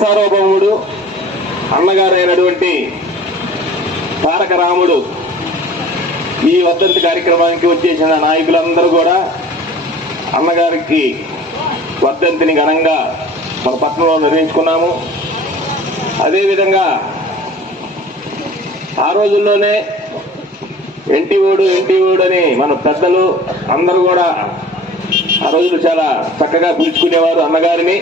సార్వభౌముడు అన్నగారు అయినటువంటి తారక రాముడు ఈ వర్ధంతి కార్యక్రమానికి వచ్చేసిన నాయకులందరూ కూడా అన్నగారికి వర్ధంతిని ఘనంగా మన పట్టణంలో నిర్వహించుకున్నాము. అదేవిధంగా ఆ రోజుల్లోనే ఎన్టీఓడు అని మన పెద్దలు అందరూ కూడా ఆ రోజులు చాలా చక్కగా పిలుచుకునేవారు అన్నగారిని.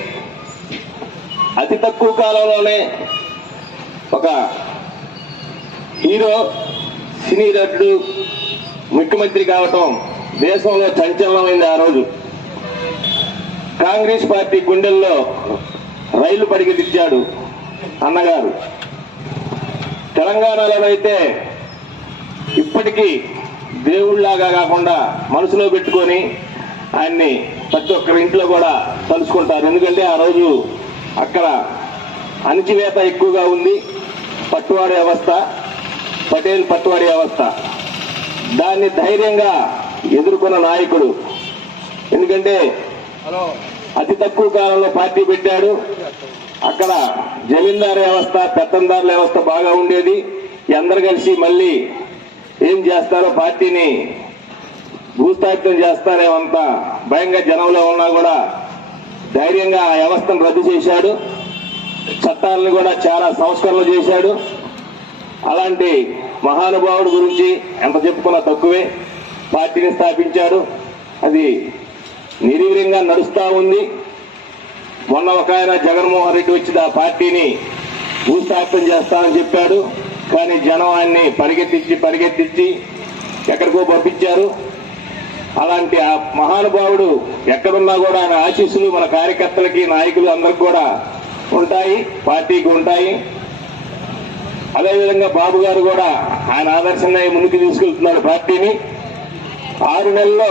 అతి తక్కువ కాలంలోనే ఒక హీరో సినీ నటుడు ముఖ్యమంత్రి కావటం దేశంలో సంచలనమైంది. ఆ రోజు కాంగ్రెస్ పార్టీ గుండెల్లో రైలు పరిగెత్తించాడు అన్నగారు. తెలంగాణలో అయితే ఇప్పటికీ దేవుళ్లాగా కాకుండా మనసులో పెట్టుకొని ఆయన్ని ప్రతి ఒక్కరి ఇంట్లో కూడా తలుచుకుంటారు. ఎందుకంటే ఆ రోజు అక్కడ అణచివేత ఎక్కువగా ఉంది. పట్టువాడి వ్యవస్థ, పటేల్ పట్టువాడి వ్యవస్థ, దాన్ని ధైర్యంగా ఎదుర్కొన్న నాయకుడు. ఎందుకంటే అతి తక్కువ కాలంలో పార్టీ పెట్టాడు. అక్కడ జమీందారు వ్యవస్థ, పెత్తందారుల వ్యవస్థ బాగా ఉండేది. అందరు కలిసి మళ్ళీ ఏం చేస్తారో పార్టీని భూస్థాపితం చేస్తారేమంత భయంగా జనంలో ఉన్నా కూడా ధైర్యంగా ఆ వ్యవస్థను రద్దు చేశాడు. చట్టాలను కూడా చాలా సంస్కరణలు చేశాడు. అలాంటి మహానుభావుడు గురించి ఎంత చెప్పుకున్నా తక్కువే. పార్టీని స్థాపించాడు. అది నిర్వీర్యంగా నడుస్తూ ఉంది. మొన్న ఒక ఆయన జగన్మోహన్ రెడ్డి వచ్చి ఆ పార్టీని భూస్థాపితం చేస్తామని చెప్పాడు. కానీ జనం ఆయన్ని పరిగెత్తించి ఎక్కడికో పంపించారు. అలాంటి ఆ మహానుభావుడు ఎక్కడున్నా కూడా ఆయన ఆశీస్సులు మన కార్యకర్తలకి, నాయకులు అందరికి కూడా ఉంటాయి, పార్టీకి ఉంటాయి. అదేవిధంగా బాబు గారు కూడా ఆయన ఆదర్శంగా ముందుకు తీసుకెళ్తున్నాడు పార్టీని. 6 నెలల్లో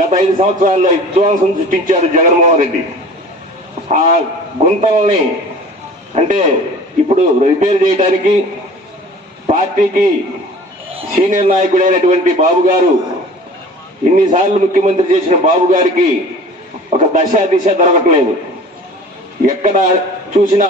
గత 5 సంవత్సరాల్లో విధ్వంసం సృష్టించాడు జగన్మోహన్ రెడ్డి. ఆ గుంతల్ని అంటే ఇప్పుడు రిపేర్ చేయడానికి పార్టీకి సీనియర్ నాయకుడైనటువంటి బాబు గారు, ఇన్నిసార్లు ముఖ్యమంత్రి చేసిన బాబు గారికి ఒక దశ దిశ దొరకట్లేదు. ఎక్కడ చూసినా